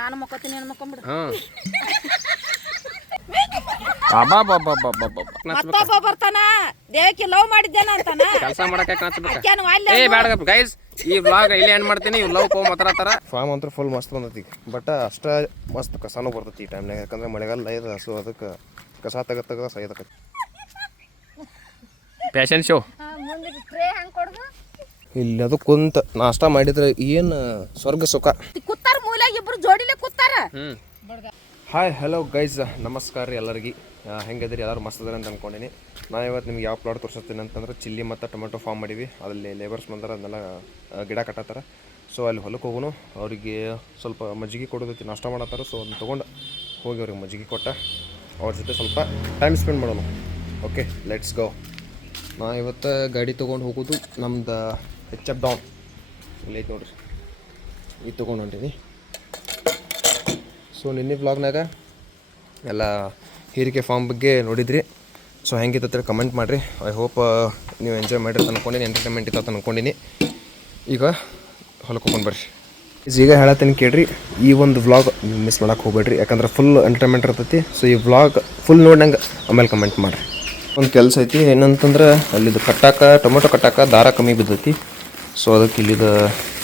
ನಾನು ಮಕ್ಕೋತೀನಿ ನೀನು ಮಕ್ಕೊಂಬಿಡು. ಮತ್ತೊಬ್ಬ ಬರ್ತಾನ ದೇವಕ್ಕೆ ಲವ್ ಮಾಡಿದ್ದೇನ ಅಂತಾನ ಕೆಲಸ ಮಾಡಕ್ಕೆ ಗೈಸ್ ಈ ವ್ಲಾಗ್ ಇಲ್ಲಿ ಏನ್ ಮಾಡ್ತೀನಿ ಇವ್ ಲವ್ ಮಾತಾಡತಾರ. ಫಾರ್ಮ್ ಅಂತೂ ಫುಲ್ ಮಸ್ತ್ ಬಂದೈತಿ ಬಟ್ ಅಷ್ಟ ಮಸ್ತ್ ಕಸಾನು ಬರ್ತೈತಿ ಈ ಟೈಮ್ನಾಗ, ಯಾಕಂದ್ರೆ ಮಳೆಗಾಲ ಇದೆ. ಸೊ ಅದಕ್ಕೆ ಕಸ ತಗತ್ತಾಗ ಸೈದಕತಿ ಫ್ಯಾಷನ್ ಶೋ ಇಲ್ಲಿ ಅದು ಕುಂತ ನಾಷ್ಟ ಮಾಡಿದ್ರೆ ಏನು ಸ್ವರ್ಗ ಸುಖ. ಕೂತಾರ ಮೂಲೆಗೆ ಇಬ್ರು ಜೋಡಿಲೆ ಕೂತಾರ. ಹಾಯ್ ಹಲೋ ಗೈಸ್, ನಮಸ್ಕಾರ ರೀ ಎಲ್ಲರಿಗೆ. ಹೆಂಗದಿರಿ? ಎಲ್ಲರೂ ಮಸ್ತ್ ಅದಾರ ಅಂತ ಅಂದ್ಕೊಂಡಿನಿ. ನಾನು ಇವತ್ತು ನಿಮ್ಗೆ ಯಾವ ಪ್ಲಾಟ್ ತೋರಿಸ್ತೀನಿ ಅಂತಂದ್ರೆ ಚಿಲ್ಲಿ ಮತ್ತು ಟೊಮೆಟೊ ಫಾರ್ಮ್ ಮಾಡೀವಿ. ಅಲ್ಲಿ ಲೇಬರ್ಸ್ ಬಂದಾರ, ಅದನ್ನೆಲ್ಲ ಗಿಡ ಕಟ್ಟತ್ತಾರ. ಸೊ ಅಲ್ಲಿ ಹೊಲಕ್ಕೆ ಹೋಗೋನು, ಅವರಿಗೆ ಸ್ವಲ್ಪ ಮಜ್ಜಿಗೆ ಕೊಡೋದೈತಿ, ನಾಷ್ಟ ಮಾಡತ್ತಾರ. ಸೊ ಅದನ್ನ ತೊಗೊಂಡು ಹೋಗಿ ಅವ್ರಿಗೆ ಮಜ್ಜಿಗೆ ಕೊಟ್ಟ ಅವ್ರ ಜೊತೆ ಸ್ವಲ್ಪ ಟೈಮ್ ಸ್ಪೆಂಡ್ ಮಾಡೋಣ. Okay, let's go. ನಾ ಇವತ್ತು ಗಾಡಿ ತೊಗೊಂಡು ಹೋಗೋದು ನಮ್ದು HF ಡೌನ್ ಇಲ್ಲಿ ಐತೆ ನೋಡ್ರಿ, ಇದು ತೊಗೊಂಡು ಹೊಂಟೀನಿ. ಸೊ ನಿನ್ನೆ ವ್ಲಾಗ್ನಾಗ ಎಲ್ಲ ಹೀರಿಕೆ ಫಾರ್ಮ್ ಬಗ್ಗೆ ನೋಡಿದ್ರಿ. ಸೊ ಹೆಂಗಿತ್ತ ಕಮೆಂಟ್ ಮಾಡಿರಿ. ಐ ಹೋಪ್ ನೀವು ಎಂಜಾಯ್ ಮಾಡಿರಿ ಅಂದ್ಕೊಂಡಿನಿ, ಎಂಟರ್ಟೈನ್ಮೆಂಟ್ ಇತ್ತು ಅಂದ್ಕೊಂಡಿನಿ. ಈಗ ಹೊಲಕ್ಕೆ ಹೋಗ್ಕೊಂಡು ಬರ್ರಿ. ಈಗ ಹೇಳತ್ತೀನಿ ಕೇಳ್ರಿ, ಈ ಒಂದು ವ್ಲಾಗ್ ನೀವು ಮಿಸ್ ಮಾಡೋಕೆ ಹೋಗ್ಬೇಡ್ರಿ, ಯಾಕಂದ್ರೆ ಫುಲ್ ಎಂಟರ್ಟೈನ್ಮೆಂಟ್ ಇರ್ತೈತಿ. ಸೊ ಈ ವ್ಲಾಗ್ ಫುಲ್ ನೋಡಿದಂಗೆ ಆಮೇಲೆ ಕಮೆಂಟ್ ಮಾಡಿರಿ. ಒಂದು ಕೆಲಸ ಐತಿ, ಏನಂತಂದ್ರೆ ಅಲ್ಲಿದು ಟೊಮೆಟೊ ಕಟ್ಟಾಕ ದಾರ ಕಮ್ಮಿ ಬಿದ್ದೈತಿ. ಸೊ ಅದಕ್ಕೆ ಇಲ್ಲಿದು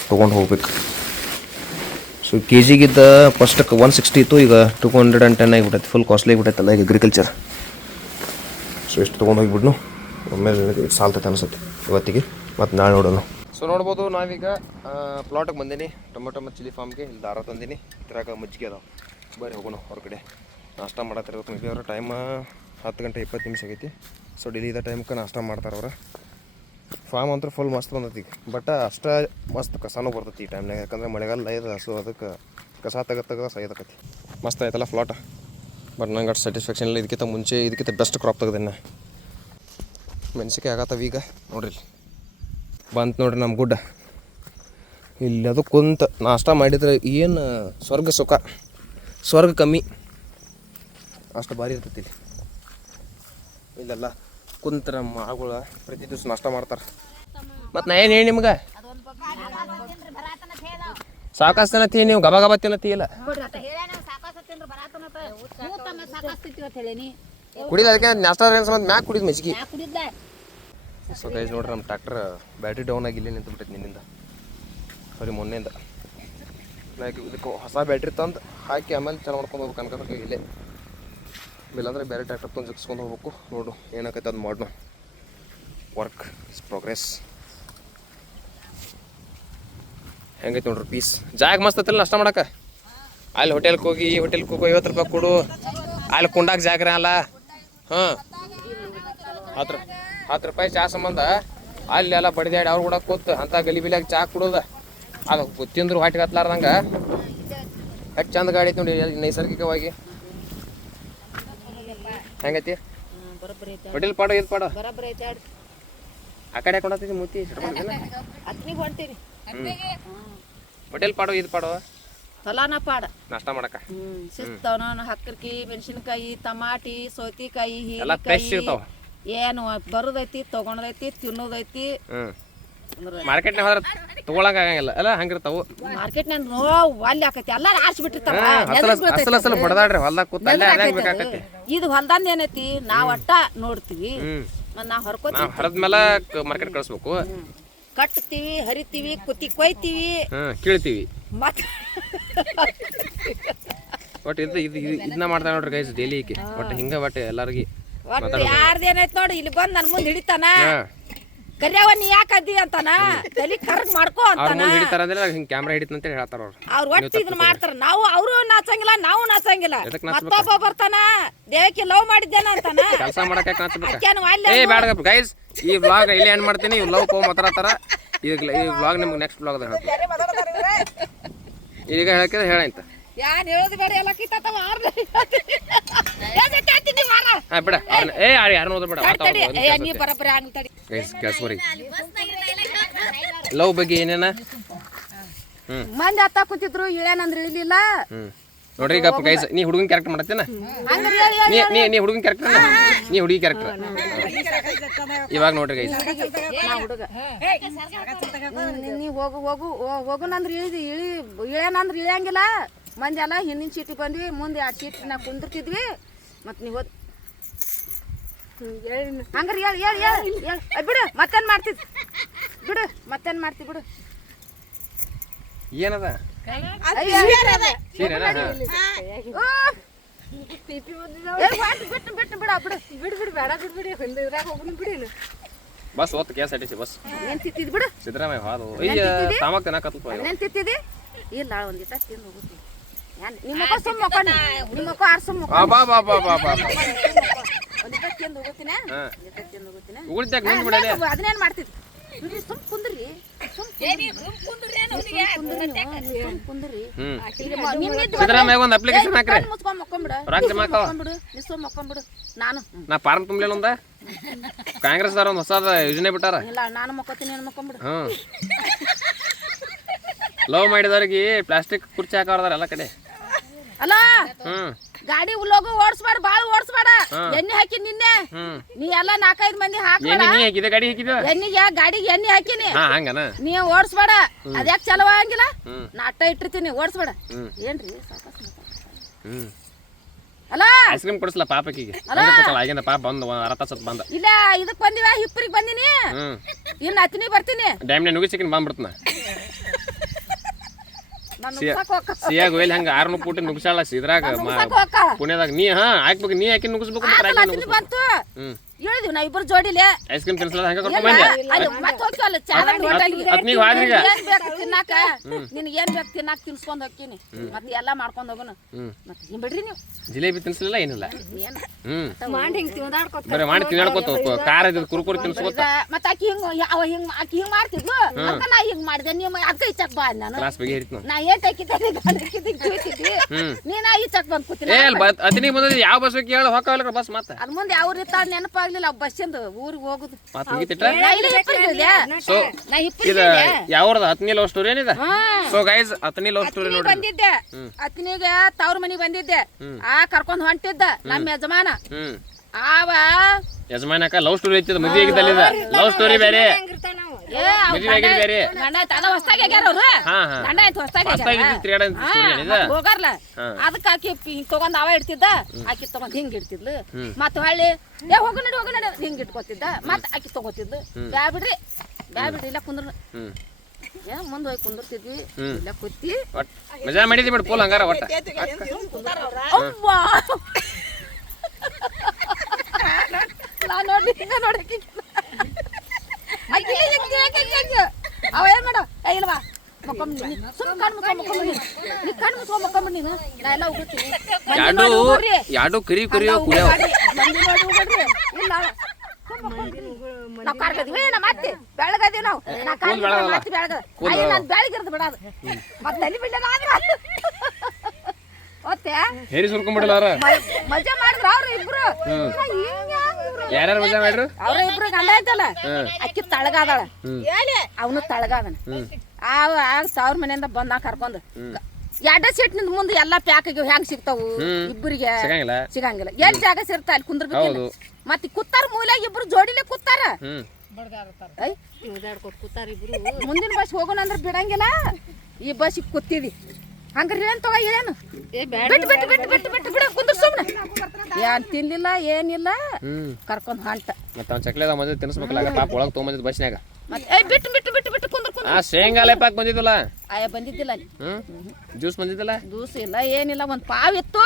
ತೊಗೊಂಡು ಹೋಗ್ಬೇಕು. ಸೊ ಕೆ ಜಿಗಿದ್ದ ಫಸ್ಟಕ್ಕೆ 160 ಇತ್ತು, ಈಗ 210 ಆಗಿಬಿಟ್ಟೈತೆ. ಫುಲ್ ಕಾಸ್ಟ್ಲಿ ಆಗಿಬಿಟ್ಟೈತಲ್ಲ ಈಗ ಅಗ್ರಿಕಲ್ಚರ್. ಸೊ ಎಷ್ಟು ತೊಗೊಂಡು ಹೋಗಿಬಿಡ್ನು, ಒಮ್ಮೆಲೆ ಸಾಲ್ತೈತೆ ಅನಿಸುತ್ತೆ ಇವತ್ತಿಗೆ. ಮತ್ತು ನಾಳೆ ನೋಡೋಣ. ಸೊ ನೋಡ್ಬೋದು, ನಾವೀಗ ಪ್ಲಾಟಿಗೆ ಬಂದೀನಿ, ಟೊಮೆಟೊ ಮತ್ತು ಚಿಲ್ಲಿ ಫಾರ್ಮ್ಗೆ. ಇಲ್ಲಿ ದಾರ ತಂದೀನಿ, ಇದ್ರಾಗ ಮಜ್ಜಿಗೆ ಅದಾವೆ. ಬರೀ ಹೋಗೋಣ ಹೊರಗಡೆ. ನಾಷ್ಟ ಮಾಡತ್ತಿರ್ಬೇಕು. ಮೇ ಬಿ ಅವ್ರ ಟೈಮ್ 10 ಗಂಟೆ 20 ನಿಮಿಷ ಆಗೈತಿ. ಸೊ ಡೈಲಿ ಇದೇ ಟೈಮ್ಗೆ ನಾಷ್ಟ ಮಾಡ್ತಾರೆ ಅವ್ರು. ಫಾರ್ಮ್ ಅಂತೂ ಫುಲ್ ಮಸ್ತ್ ಬಂದೈತಿ, ಬಟ್ ಅಷ್ಟ ಮಸ್ತ್ ಕಸಾನು ಬರ್ತೈತಿ ಈ ಟೈಮ್ನಾಗ, ಯಾಕಂದ್ರೆ ಮಳೆಗಾಲ ಇದೆ. ಸೊ ಅದಕ್ಕೆ ಕಸ ತಗತ್ತಾಗ ಸೈದಕತಿ. ಮಸ್ತ್ ಆಯ್ತಲ್ಲ ಫ್ಲಾಟ್. ಬಟ್ ನಂಗೆ ಅಷ್ಟು ಸ್ಯಾಟಿಸ್ಫ್ಯಾಕ್ಷನ್ ಇಲ್ಲ. ಇದಕ್ಕಿಂತ ಬೆಸ್ಟ್ ಕ್ರಾಪ್ ತೆಗ್ದೇನೆ. ಮೆಣಸಿಕಾಯಿ ಆಗತ್ತವ ಈಗ ನೋಡ್ರಿ. ಬಂತು ನೋಡ್ರಿ ನಮ್ಮ ಗುಡ್ಡ. ಇಲ್ಲಿ ಅದು ಕುಂತ ನಾಷ್ಟ ಮಾಡಿದ್ರೆ ಏನು ಸ್ವರ್ಗ ಸುಖ, ಸ್ವರ್ಗ ಕಮ್ಮಿ, ಅಷ್ಟು ಭಾರಿ ಇರ್ತೈತಿ ಇಲ್ಲಿ. ಇಲ್ಲೆಲ್ಲ ಕುಂತ ನಮ್ಮ ಆಳುಗಳ ಪ್ರತಿ ದಿವಸ ನಾಷ್ಟ ಮಾಡ್ತಾರೆ. ಮತ್ತು ನಾ ಏನು ಹೇಳಿ ನಿಮ್ಗೆ, ಸಾಕಷ್ಟು ತೀ ನೀವು ಗಬ ಗಬ ತಿನ್ನತ್ತೀಲ್ಲ ಕುಡಿದ. ಅದಕ್ಕೆ ನಾಷ್ಟ ಸಂಬಂಧ ಮ್ಯಾಕ್ ಕುಡಿದ ಮಜ್ಜಿಗೆ. ಸೊ ಗೈಸ್ ನೋಡ್ರಿ, ನಮ್ಮ ಟ್ರ್ಯಾಕ್ಟರ್ ಬ್ಯಾಟ್ರಿ ಡೌನ್ ಆಗಿ ಇಲ್ಲೇ ನಿಂತು ಬಿಟ್ಟೈತೆ ನಿನ್ನಿಂದ, ಸರಿ ಮೊನ್ನೆಯಿಂದ. ಇದಕ್ಕೆ ಹೊಸ ಬ್ಯಾಟ್ರಿ ತಂದು ಹಾಕಿ ಆಮೇಲೆ ಚಾಲು ಮಾಡ್ಕೊಂಡು ಹೋಗ್ಬೇಕು ಅನ್ಕೋಬೇಕು. ಇಲ್ಲೇ ಇಲ್ಲಾಂದ್ರೆ ಬೇರೆ ಟ್ರ್ಯಾಕ್ಟರ್ ತಂದು ಜಗ್ಸ್ಕೊಂಡು ಹೋಗ್ಬೇಕು. ನೋಡು ಏನಾಕೈತೆ ಅದು ಮಾಡೋಣ. Work is progress. ಹೆಂಗೈತೆ ನೋಡ್ರಿ ಪೀಸ್. ಜಾಗ ಮಸ್ತ್ ಐತಿಲ್ಲ ನಾಷ್ಟ ಮಾಡಕ್ಕೆ. ಅಲ್ಲಿ ಹೋಟೆಲ್ಗೆ ಹೋಗಿ ಈ ಹೋಟೆಲ್ಗೆ ಹೋಗೋ 50 ರೂಪಾಯಿ ಕೊಡು, ಅಲ್ಲಿ ಕುಂಡಾಗ ಜಾಗ್ರ ಅಲ್ಲ. ಹಾಂ, 10 ರೂಪಾಯಿ ಚಾ ಸಂಬಂಧ ಅಲ್ಲಿ ಎಲ್ಲ ಬಡಿದಾಡಿ ಅವ್ರು ಕೂಡ ಕೂತು ಅಂತ ಗಲಿಬಿಲಿಯಾಗಿ ಚಾ ಕುಡೋದು. ಅದು ತಿಂದ್ರು ಹೊಟ್ಟೆಗೆ ಹತ್ಲಾರ್ದಂಗೆ ಎಷ್ಟು ಚಂದ ಗಾಡಿ ಐತಿ ನೋಡಿ ನೈಸರ್ಗಿಕವಾಗಿ. ಹೆಂಗೈತಿ ಹೋಟೆಲ್ ಪಾಡೋ ಇದು ಪಾಡೋ ಆ ಕಡೆ ಹಾಕೊಂಡೈತಿ ಮೂತಿ ಹೋಟೆಲ್ ಪಾಡೋ ಇದು ಪಾಡೋ ತಲಾನ ಪಾಡ ನಾಷ್ಟ ಮಾಡಕ. ಶಿಸ್ತವನ ಹಕ್ಕರ್ಕಿ, ಮೆಣಸಿನಕಾಯಿ, ಟಮಾಟಿ, ಸೌತಿಕಾಯಿ, ಎಲ್ಲ ಫ್ರೆಶ್ ಇರ್ತಾವ. ಏನು ಬರೋದೈತಿ, ತಗೊಂಡೈತಿ, ತಿನ್ನೋದೈತಿ. ಮಾರ್ಕೆಟ್ನಾಗ ಹೋದ್ರೆ ತಗೊಳಕ್ ಆಗಂಗಿಲ್ಲ ಅಲ್ಲ, ಹಂಗಿರ್ತಾವು. ಮಾರ್ಕೆಟ್ನಾಗ ಅಲ್ಲಿ ಆಕೈತಿ, ಎಲ್ಲ ಆರ್ಸಿ ಬಿಟ್ಟಿರ್ತಾವ. ಬಡದಾಡ್ರಿ ಹೊಲ್ದಾಗ ಕೂತ ಬೇಕಾಕತಿ. ಇದು ಹೊಲ್ದಂದ ಏನೈತಿ, ನಾವ್ ಅಟ್ಟ ನೋಡ್ತೀವಿ, ನಾವ್ ಹೊರಕೋತೀವಿ. ಹರದ್ಮೇಲೆ ಮಾರ್ಕೆಟ್ ಕಳಿಸ್ಬೇಕು. ಕಟ್ತೀವಿ, ಹರಿತೀವಿ, ಕುತ್ತಿ ಕೊಯ್ತೀವಿ, ಕೀಳ್ತೀವಿ. ಮತ್ ಒಟ್ಟು ಇದನ್ನ ಮಾಡ್ತಾನೆ ನೋಡ್ರಿ ಗೈಸ್ ಡೈಲಿ. ಒಟ್ಟು ಹಿಂಗ ಒಟ್ಟು ಎಲ್ಲಾರ್ಗಿ ಯಾರ್ದೇನೈತ್ ನೋಡಿ, ಇಲ್ಲಿ ಬಂದ್ ನನ್ ಮುಂದ್ ಹಿಡಿತಾನ. ಕರ್ಯಾವ ನೀ ಯಾಕೆ ಅದಿ ಅಂತಾನ, ತಲಿ ಕರ್ಗ್ ಮಾಡ್ಕೋ ಅಂತಾನ. ಹಿಡಿತಾರ ಅಂದ್ರೆ ಹಿಂಗ್ ಕ್ಯಾಮ್ರಾ ಹಿಡಿತಂತ ಹೇಳ್ತಾರ ಅವ್ರು ಒಟ್ಟು ಇದನ್ನ ಮಾಡ್ತಾರ. ನಾವು ಅವರು ನಾಚಂಗಿಲ್ಲ, ನಾವು ನಾಚಂಗಿಲ್ಲ. ಮತ್ತೊಬ್ಬ ಬರ್ತಾನ ದೇವಕ್ಕೆ ಲವ್ ಮಾಡಿದ್ದೇನ ಅಂತಾನ. ಕೆಲಸ ಮಾಡಕ್ಕೆ ಗೈಸ್ ಈ ವ್ಲಾಗ್ ಇಲ್ಲಿ ಏನ್ ಮಾಡ್ತೀನಿ, ಇವ್ ಲವ್ ಮಾತಾಡತಾರ. ಈಗ ಈ ವ್ಲಾಗ್ ನಿಮ್ಗೆ ನೆಕ್ಸ್ಟ್ ವ್ಲಾಗ್ ಈಗ ಹೇಳಕ್ಕೆ ಹೇಳಂತ ಯಾನ್ ಹೇಳೋದು ಬೇಡ, ಎಲ್ಲ ಕಿತ್ತಾತವ. ಬಿಡ ಯಾರು ನೋಡ ಬೇಡ. ನೀ ಬರಬರಿ ಆಗಲ್ ತಡಿ. ಲವ್ ಬಗ್ಗೆ ಏನೇನ ಮಂದಿ ಹತ್ತ ಕೂತಿದ್ರು, ಇಳ್ಯಾನಂದ್ರೆ ಇಳಿಲಿಲ್ಲ. ನೋಡ್ರಿ ಈಗ ಗೈಸ್, ನೀ ಹುಡುಗನ್ ಕ್ಯಾರೆಕ್ಟರ್ ಮಾಡತ್ತೇನ? ನೀ ಹುಡುಗನ್ ಕ್ಯಾರೆಕ್ಟರ್, ನೀ ಹುಡುಗಿ ಕ್ಯಾರೆಕ್ಟರ್. ಇವಾಗ ನೋಡ್ರಿ ಗೈಸ್, ನೀ ಹೋಗು ಹೋಗು ಹೋಗುನಂದ್ರೆ ಇಳಿಯಾನಂದ್ರೆ ಇಳಿಯಂಗಿಲ್ಲ. ಮಂದಿ ಎಲ್ಲ ಹಿಂದಿನ ಸೀಟಿಗೆ ಬಂದ್ವಿ, ಮುಂದೆ 2 ಸೀಟ್ನಾಗ ಕುಂದಿರ್ತಿದ್ವಿ. ಮತ್ತು ನೀವು ಹಂಗಾರೆ ಹೇಳಿ ಬಿಡು, ಮತ್ತೇನು ಮಾಡ್ತಿದ್ ಬಿಡು, ಮತ್ತೇನು ಮಾಡ್ತಿ ಬಿಡು. ಏನದ ಬಿಟ್ಟು ಬಿಟ್ಟು ಬಿಡ ಬಿಡು, ಬಿಡು ಬೇಡ ಬಿಡ್ಬಿಡಿ, ಹಿಂದ್ರಾಗ ಹೋಗ್ಬಿಡಿ ಬಿಡಿ. ಬಸ್ ಹೊತ್ತು KSRTC ಬಸ್ ಏನ್ ತಿತ್ತಿದ್ ಬಿಡು, ಸಿದ್ದರಾಮಯ್ಯ ಹಾದು ತಾಮಾಕ್ ತಿನ್ನಕತ್ತಪ್ಪ. ಏನ್ ತಿತ್ತಿದಿ? ಇಲ್ಲ ಒಂದಿಟ ತಿಂದು ಹೋಗುತ್ತಿ. ನಿಮ್ಮಕ್ಕ ಸುಮ್ಮ ಮಕ್ಕೊಂಡಿ, ನಿಮ್ಮಕ್ಕ ಆರ್ಸು ಮಕ್ಕ ಬಾ ಬಾ ಬಾ ಬಾ ಬಾ ಒಂದಿಟ ತಿಂದು ಹೋಗುತ್ತೀನಿ, ತಿಂದು ಹೋಗುತ್ತೀನಿ. ಉಳಿದಾಗ ನಿಂದು ಬಿಡಲೆ. ಅದನ್ನೇನ್ ಮಾಡ್ತಿದ್ವಿ? ಸುಮ್ ಕುಂದ್ರಿ, ಸಿದ್ದರಾಮಯ್ಯ ಒಂದು ಅಪ್ಲಿಕೇಶನ್ ಹಾಕ್ರಿ, ಮುಚ್ಕೊಂಡ್ ಮಕ್ಕೊಂಬಿಡು, ರೊಕ್ಕ ಜಮಾ ಆಕಾವ. ಮಕ್ಕೊಂಬಿಡು. ನಾನು ನಾ ಫಾರ್ಮ್ ತುಂಬಲಿಲ್ಲ ಒಂದ ಕಾಂಗ್ರೆಸ್ ದವ್ರ ಒಂದು ಹೊಸದ ಯೋಜನೆ ಬಿಟ್ಟಾರ. ಇಲ್ಲ ನಾನು ಮಕ್ಕೋತೀನಿ, ಏನು ಮಕ್ಕೊಂಬಿಡು. ಲವ್ ಮಾಡಿದವ್ರಿಗೆ ಪ್ಲಾಸ್ಟಿಕ್ ಕುರ್ಚಿ ಹಾಕವ್ರದಾರ ಎಲ್ಲ ಕಡೆ. ಅಲ್ಲ ಗಾಡಿ ಲೋಗು ಓಡಿಸ್ಬೇಡ, ಬಾಳ ಓಡಿಸ್ಬೇಡ. ಎಣ್ಣೆ ಹಾಕಿ ನಿನ್ನೆ ನೀ ಎಲ್ಲ 4-5 ಮಂದಿ ಹಾಕಿ ಹಾಕಿದ ಗಾಡಿ ಹಾಕಿದ ಎಣ್ಣಿಗೆ ಗಾಡಿಗೆ ಎಣ್ಣೆ ಹಾಕಿನಿ. ಹಂಗನ ನೀ ಓಡಿಸ್ಬೇಡ, ಅದ್ಯಾಕ್ ಚಲೋ ಆಗಂಗಿಲ್ಲ. ನಾ ಅಟ್ಟ ಇಟ್ಟಿರ್ತೀನಿ, ಓಡಿಸ್ಬೇಡ. ಏನ್ರಿ ಅಲ್ಲ ಐಸ್ ಕ್ರೀಮ್ ಕೊಡಿಸ್ಲ ಪಾಪಕಿಗೆ ಆಗಿಂದ ಪಾಪ ಬಂದು ಅರ ತಾಸತ್ ಬಂದ. ಇಲ್ಲ ಇದಕ್ ಬಂದಿವ, ಹಿಪ್ಪರಿಗೆ ಬಂದಿನಿ, ಇನ್ನು ಹತ್ತಿನಿ ಬರ್ತೀನಿ. ಡ್ಯಾಮ್ನ ನುಗ್ಗಿಸಿಕಿನ್ ಬಂದ್ಬಿಡ್ತನ. ಸಿಯಾಗ ಒಯ್ಲಿ ಹಂಗ 600 ಫೂಟ್ ನುಗ್ಸಾಳ ಇದ್ರಾಗ ಪುಣ್ಯದಾಗ. ನೀ ಹಾಕ್ಬೇಕು, ನೀ ಹಾಕಿ ನುಗ್ಸ್ಬೇಕು. ಬಂತು ಹೇಳಿದ್ವಿ ನಾ ಇಬ್ಬರು ಜೋಡಿಲೆ ಐಸ್ ಕ್ರೀಮ್ ತಿನ್ಸಲ ಹಂಗ ಕರ್ಕೊಂಡ್ ಬಂದೆ. ತಿನ್ನಾಕ ನಿನ್ಗೆ ಏನ್ ಬೇಕು ತಿನ್ನಾಕ ತಿನ್ಸ್ಕೊಂಡ್ ಹೋಗ್ತೀನಿ, ಮತ್ತೆ ಎಲ್ಲಾ ಮಾಡ್ಕೊಂಡ್ ಹೋಗೋಣ. ಮತ್ತೆ ಬಿಡ್ರಿ ನೀವು ಜಿಲೇಬಿ ತಿನ್ಸಲಿಲ್ಲ ಏನಿಲ್ಲ. ಬರೀ ಮಾಡಿ ತಿನ್ನಾಡ್ಕೋತ ಖಾರ ಇದ್ ಕುರ್ಕುರಿ ತಿನ್ಸ್ಕೋತ. ಮತ್ತ ಆಕಿ ಹಿಂಗ್ ಮಾಡ್ತಿದ್ಲು, ನಾ ಹಿಂಗ್ ಮಾಡಿದೆ. ನೀವು ಅಕ್ಕ ಇಚ್ಚಕ್ ಬಾ ನಾನು ಕ್ಲಾಸ್ ಬಗ್ಗೆ ಹೇರಿತ್ ನಾ ಏಟ್ ಹಾಕಿದ್ದೆ ನೀನ ಈಚಕ್ ಬಂದ್ ಕೂತೀನಿ. ಅತಿನಿಗೆ ಬಂದ ಯಾವ ಬಸ್ ಕೇಳ ಹೋಗಲ್ಲ ಬಸ್. ಮತ್ತೆ ಅದ್ ಮುಂದೆ ಯಾವ ರೀತಿ ನೆನಪಾಗ್ಲಿಲ್ಲ ಬಸ್ಸಿಂದ ಊರಿಗೆ ಹೋಗುದು. ಯಾವ್ರದ ಹತ್ತನೇ ಲವ್ ಸ್ಟೋರಿ ಏನಿದೆ. ಸೊ ಗೈಸ್ ಹತ್ತನೇ ಲವ್ ಸ್ಟೋರಿ ನೋಡಿ ಬಂದಿದ್ದೆ, ಹತ್ತನಿಗೆ ತವ್ರ ಮನಿಗೆ ಬಂದಿದ್ದೆ. ಕರ್ಕೊಂಡ್ ಹೊಂಟಿದ್ದ ನಮ್ಮ ಯಜಮಾನ. ಆವ ಯಜಮಾನಕ ಲವ್ ಸ್ಟೋರಿ ಐತಿದ, ಮದುವೆ ಆಗಿದ್ದಲ್ಲಿದ ಲವ್ ಸ್ಟೋರಿ ಬೇರೆ, ಮದುವೆ ಆಗಿದ್ ಬೇರೆ. ಹೋಗಾರ್ಲ ಅದಕ್ಕ ಆಕಿ ಹಿಂಗ್ ತಗೊಂಡ್ ಅವ ಇಡ್ತಿದ್ದ, ಆಕಿ ತಗೊಂಡ್ ಹಿಂಗ್ ಇಡ್ತಿದ್ಲು. ಮತ್ತ ಹೊಳ್ಳಿ ಹೋಗ ನಡಿ ಹಿಂಗ್ ಇಟ್ಕೋತಿದ್ದ, ಮತ್ ಆಕಿ ತಗೋತಿದ್ಲು. ಬ್ಯಾ ಬಿಡ್ರಿ ಇಲ್ಲ ಕುಂದ್ರ ಮುಂದ್ ಹೋಗಿ ಕುಂದಿರ್ತಿದ್ವಿ. ಇಲ್ಲ ಕೂತಿ ಮಜಾ ಮಾಡಿದ್ವಿ ಬಿಡ್ ಪೋಲ್ ಹಂಗಾರ. ಒಟ್ಟ ನೋಡಿ ಅವ ಏನ್ ಮಾಡ ಇಲ್ವಾ ಎರಡು ಕರಿ ಕರಿಯೋ ಕುಡಿಯೋ ನಾವ್ ಕಾರ್ಗದಿವಿ ಮತ್ತೆ ಬೆಳಗದಿವಿ ನಾವು ಬೆಳಗಿರ್ದು ಬಿಡೋದು ಮತ್ತೆ ಅಲ್ಲಿ ಬಿಡ ಹೇರಿ ಸುರ್ಕೊಂಡ್ಬಿಡಲ್ಲ ಮಜಾ ಮಾಡಿದ್ರ ಅವ್ರ ಇಬ್ರು. ಯಾರ್ಯಾರು ಮಜಾ ಮಾಡ್ರು? ಅವ್ರ ಇಬ್ರು ಗಂಡ ಐತಲ್ಲ, ಅಕ್ಕಿ ತಳಗಾದಳ, ಅವನು ತಳಗಾದನ. ತವ್ರ ಮನೆಯಿಂದ ಬಂದ ಕರ್ಕೊಂಡ್ 2 ಸೀಟ್ ನಿಂದ ಮುಂದೆ ಎಲ್ಲಾ ಪ್ಯಾಕ್ ಆಗ್ಯಾವ. ಹೆಂಗ್ ಸಿಗ್ತಾವು ಇಬ್ಬರಿಗೆ? ಸಿಗಂಗಿಲ್ಲ. ಎಲ್ ಜಾಗ ಸಿರ್ತ ಅಲ್ಲಿ ಕುಂದ್ರಬೇಕು. ಮತ್ತೆ ಕುತ್ತಾರ ಮೂಲ್ಯಾಗ ಇಬ್ರು ಜೋಡಿಲೆ ಕುತ್ತಾರ. ಮುಂದಿನ ಬಸ್ ಹೋಗೋಣ ಅಂದ್ರೆ ಬಿಡಂಗಿಲ್ಲ. ಈ ಬಸ್ ಕೂತಿದಿ ಹಂಗ್ರಿ ಏನ್ ತಗೋ ಏನು ಬಿಟ್ಟು ಬಿಡ ಕುಂದ್ರ ಸುಮ್ನೆ ಏನ್ ತಿನ್ಲಿಲ್ಲ ಏನಿಲ್ಲ ಕರ್ಕೊಂಡ್ ಹೊಂಟ. ಮತ್ತೆ ಅವ್ನ ಚಕ್ಲೇದ ಮಜಾ ತಿನ್ಸ್ಬೇಕಲ್ಲ ಪಾಪ ಒಳಗೆ ತೊಗೊಂಬಂದಿದ್ ಬಸ್ನ್ಯಾಗ. ಮತ್ತೆ ಬಿಟ್ಟು ಕುಂದ್ರ ಶೇಂಗಾಲೆ ಪಾಕ್ ಬಂದಿದ್ದಲ್ಲ ಬಂದಿದ್ದಿಲ್ಲ ಅಲ್ಲಿ. ಜ್ಯೂಸ್ ಬಂದಿದ್ದಲ್ಲ? ಜ್ಯೂಸ್ ಇಲ್ಲ ಏನಿಲ್ಲ. ಒಂದ್ ಪಾವ್ ಇತ್ತು,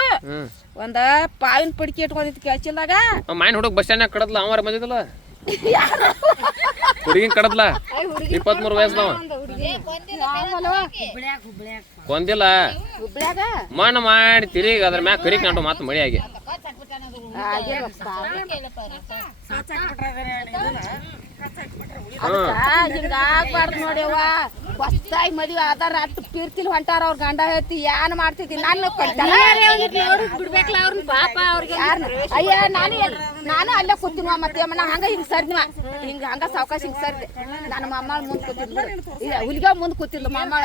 ಒಂದ ಪಾವಿನ ಪಡಿಕೆ ಇಟ್ಕೊಂಡಿತ್ತು ಕೆಲ್ಸಿಲ್ದಾಗ. ಮಾಯಿನ ಹುಡುಗ ಬಸ್ ಸ್ಟ್ಯಾಂಡ್ ಕಡದ್ಲ ಅವರ ಬಂದಿದ್ದಲ್ಲ ಹುಡುಗಿನ ಕಡದ್ಲ 23 ವಯಸ್ಸದವ ಕೊಂದಿಲ್ಲ. ಮಣ್ಣು ಮಾಡಿ ತಿರುಗಿ ಅದ್ರ ಮ್ಯಾಗ ಕರಿಕ್ ನಾಟು ಮಾತು ಮಳಿ ಆಗಿ ಹಿಂಗ ಆಗ್ಬಾರ್ದು ನೋಡ್ಯವ್ವ. ಹೊಸ್ತಾಗಿ ಮದ್ವೆ ಆದಾರ ಅಟ್ಟು ಪಿರ್ತಿಲ್ ಹೊಂಟಾರ ಅವ್ರ ಗಂಡ ಹೇಳ್ತಿ ಏನ್ ಮಾಡ್ತಿದ್ದಿ ನಾನು ಅಯ್ಯ ನಾನು ಅಲ್ಲೇ ಕೂತಿನ. ಮತ್ತೆ ನಾ ಹಂಗ ಹಿಂಗ್ ಸರ್ದಿವ ಹಂಗ ಸಾವಕಾಶ ಹಿಂಗ್ ಸರ್ದೆ. ನನ್ನ ಮಾಮಾಳ ಮುಂದ್ ಕೂತಿದ್ಲು, ಹುಲಿಗ ಮುಂದ್ ಕೂತಿದ್ಲು. ಮಾಮಾಳ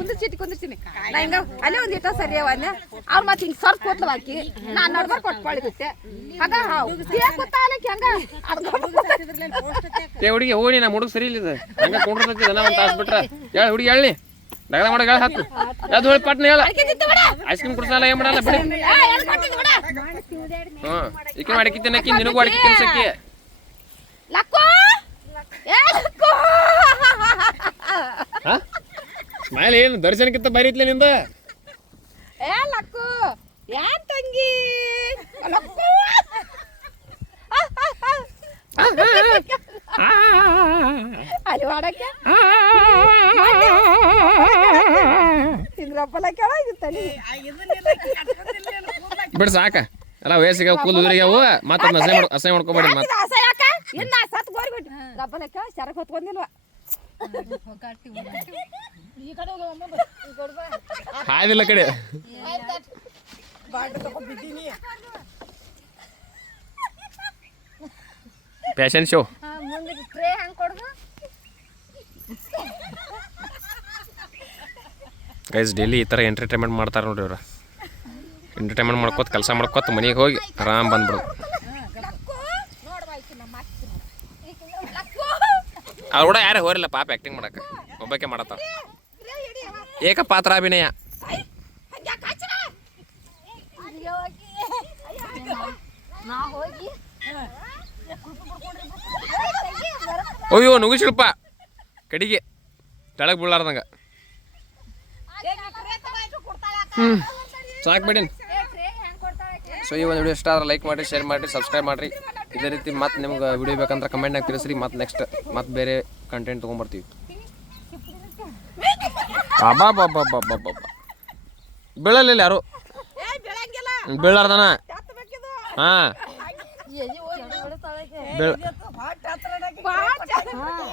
ಒಂದು ಚೀಟಿ ಕುಂದಿರ್ತೀನಿ ನಾ ಹಿಂಗ ಅಲ್ಲೇ ಒಂದ್ ಇಟ್ಟ ಸರಿಯವ ಅವ್ರ ಮತ್ತೆ ಹಿಂಗ್ ಸರ್ದ್ ಕೂತ್ಲು ಹಾಕಿ ನಾನ್ ನಡ್ಬಾರ್ ಕೊಟ್ಕೊಳ್ಳಿರುತ್ತೆ. ಹಂಗ ಕೂತಾಲಕ್ಕೆ ಹಂಗ ಹುಡುಗಿ ಹೋಗಿ ನಾ ಹುಡುಗ ಸರಿ ಇಲ್ಲ ಹಂಗ ಕೊಂಡ್ರತೈತಿ ಒಂದ್ ತಾಸ್ ಬಿಟ್ರ ಹೇಳ ಹುಡುಗಿ ಹೇಳಿ ದಗದ ಮಾಡಿ ಹೇಳ ಹತ್ತು ಯಾವ್ದು ಹೇಳಿ ಪಟ್ನ ಹೇಳ ಐಸ್ ಕ್ರೀಮ್ ಕುಡ್ಸಲ್ಲ ಏನ್ ಮಾಡಲ್ಲ ಬಿಡಿ ಹ್ಞೂ ಈಕೆ ಅಡಿಕೆ ತಿನ್ನಕ್ಕಿ ನಿನಗೂ ಅಡಿಕೆ ತಿನ್ಸಕ್ಕಿ ಲಕ್ಕು ಏ ಲಕ್ಕು ಸ್ಮೈಲ್ ಏನು ದರ್ಶನಕ್ಕಿಂತ ಬರೀ ಇತ್ಲೆ ನಿಂದ ಏ ಲಕ್ಕು ಯಾನ್ ತಂಗಿ ಲಕ್ಕು ಅಲ್ಲಿ ಮಾಡಕ್ಕೆ ಇದ್ರಪ್ಪಲ ಕೆಳಗಿತ್ತಲ್ಲಿ ಬಿಡು ಸಾಕ ಎಲ್ಲ ವಯಸ್ಸಿಗೆ ಕೂಲ್ ಉದುರಿಗ್ಯಾವು ಮತ್ತೆ ಅಸಹ್ಯ ಮಾಡ್ಕೊಬೇಡಿ ಮತ್ತೆ ಅಸಹ್ಯ ಯಾಕ ಇನ್ನ ಸತ್ ಗೋರ್ಬಿಟ್ಟು ರಬ್ಬಲ ಕೆಳ ಸರಕ್ ಹೊತ್ಕೊಂಡಿಲ್ವ ಹಾದಿಲ್ಲ ಕಡೆ ಫ್ಯಾಷನ್ ಶೋ ಗೈಸ್ ಡೈಲಿ ಈ ಥರ ಎಂಟರ್ಟೈನ್ಮೆಂಟ್ ಮಾಡ್ತಾರೆ ನೋಡ್ರಿ ಇವ್ರು ಎಂಟರ್ಟೈನ್ಮೆಂಟ್ ಮಾಡ್ಕೋತ ಕೆಲಸ ಮಾಡ್ಕೋತ ಮನೆಗೆ ಹೋಗಿ ಆರಾಮ್ ಬಂದ್ಬಿಡೋದು ಅವ್ರು ಕೂಡ ಯಾರೇ ಹೋರಿಲ್ಲ ಪಾಪ ಆ್ಯಕ್ಟಿಂಗ್ ಮಾಡಕ್ಕೆ ಒಬ್ಬಕ್ಕೆ ಮಾಡತ್ತ ಏಕ ಪಾತ್ರಾಭಿನಯ ಅಯ್ಯೋ ನುಗ್ಗು ಶಿಲ್ಪ ಕಡಿಗೆ ತೆಳಗೆ ಬೀಳಾರ್ದಂಗ ಸಾಕ್ಬೇಡಿ ಸೊ ಈ ಒಂದು ವಿಡಿಯೋ ಇಷ್ಟ ಆದ್ರೆ ಲೈಕ್ ಮಾಡಿ ಶೇರ್ ಮಾಡಿರಿ ಸಬ್ಸ್ಕ್ರೈಬ್ ಮಾಡಿರಿ ಇದೇ ರೀತಿ ಮತ್ತೆ ನಿಮ್ಗೆ ವಿಡಿಯೋ ಬೇಕಂದ್ರೆ ಕಮೆಂಟ್ನಾಗ ತಿಳಿಸ್ರಿ ಮತ್ತೆ ನೆಕ್ಸ್ಟ್ ಮತ್ತೆ ಬೇರೆ ಕಂಟೆಂಟ್ ತೊಗೊಂಬರ್ತೀವಿ ಬಾಬಾ ಬಾಬಾ ಬಾಬಾ ಬಾಬಾ ಬೀಳಲಿಲ್ಲ ಯಾರು ಬೀಳಾರ್ದನ ಹಾಂ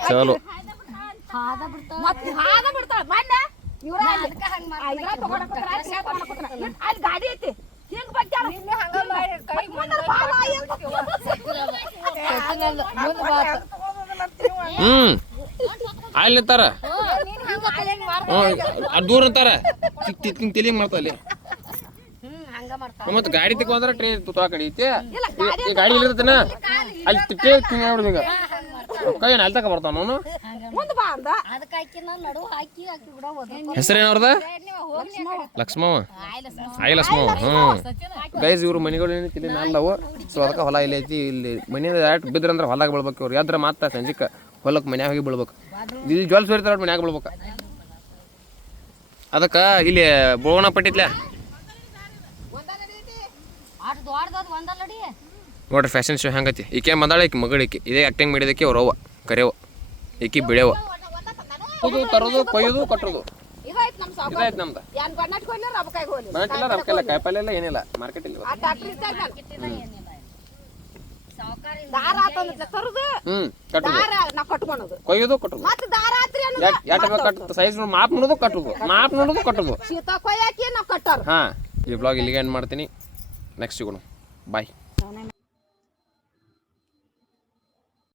ಚಲೋ ಅಲ್ಲಿ ಗಾಡಿ ಐತಿ ಹಿಂಗ್ ಅಲ್ಲಿ ನಿಂತಾರ ದೂರ ನಿಂತಾರ ತಿಕ್ಕಿಂಗ್ ತಿಳಿ ಮಾಡ್ತಾ ಅಲ್ಲಿ ಮತ್ತೆ ಗಾಡಿ ತಿಕ್ಕೊಂಡ್ರೆ ಟ್ರೈನ್ ತುತ್ತ ಕಡೆ ಐತಿ ಈ ಗಾಡಿ ಇರ್ತೇನ ಅಲ್ಲಿ ತಿಟ್ಟೆ ನೋಡ್ಬೇಕ ಕೈ ಅಲ್ಲಿ ತಕ ಬರ್ತಾವ ನಾನು ಹೆಸರೇನವ್ರದ ಲಕ್ಷ್ಮವ ಆಯ್ ಲಕ್ಷ್ಮವ ಹ್ಞೂ ಗೈಸ್ ಇವ್ರು ಮನೆಗಳು ಏನೈತಿ ನಾಲ್ದವು ಸೊ ಅದಕ್ಕೆ ಹೊಲ ಇಲ್ಲಿ ಐತಿ ಇಲ್ಲಿ ಮನೆಯಿಂದ ಡೈರೆಕ್ಟ್ ಬಿದ್ರಂದ್ರೆ ಹೊಲಕ್ಕೆ ಬೀಳ್ಬೇಕು ಇವ್ರು ಯಾವ್ದ್ರ ಮಾತ್ರ ಸಂಜೆಗೆ ಹೊಲಕ್ಕೆ ಮನ್ಯಾಗ ಹೋಗಿ ಬೀಳ್ಬೇಕು ಇಲ್ಲಿ ಜ್ವಲ್ ಸುರಿತಾರ ಮನ್ಯಾಗ ಬೀಳ್ಬೇಕು ಅದಕ್ಕೆ ಇಲ್ಲಿ ಬೋಣ ಪಟ್ಟಿತ್ಲೆ ನೋಡ್ರಿ ಫ್ಯಾಷನ್ ಶೋ ಹೆಂಗೈತಿ ಈಕೆ ಬಂದಾಳ ಈಕೆ ಮಗಳಿಕೆ ಇದೇ ಆ್ಯಕ್ಟಿಂಗ್ ಮಾಡಿದಕ್ಕೆ ಅವ್ರು ಅವ್ವ ಕರೆಯವ ಈಕಿ ಬಿಳೆವ ತರೋದು ಕೊಯ್ಯೋದು ಕಟ್ಟೋದು ಇದಾಯ್ತು ನಮ್ದು ಮನಕ್ಕಿಲ್ಲ ರೊಕ್ಕಿಲ್ಲ ಕಾಯಿಪಲ್ಲೆ ಎಲ್ಲ ಏನಿಲ್ಲ ಮಾರ್ಕೆಟ್ ಇಲ್ಲ ಕೊಯ್ಯೋದು ಕಟ್ಟೋದು ಸೈಜ್ ಮಾಪ್ ನೋಡೋದು ಕಟ್ಟೋದು ಮಾಪ್ ನೋಡೋದು ಕಟ್ಟೋದು ಹಾ ಈ ಬ್ಲಾಗ್ ಇಲ್ಲಿಗೆ ಎಂಡ್ ಮಾಡ್ತೀನಿ ನೆಕ್ಸ್ಟ್ ಸಿಗೋಣ ಬಾಯ್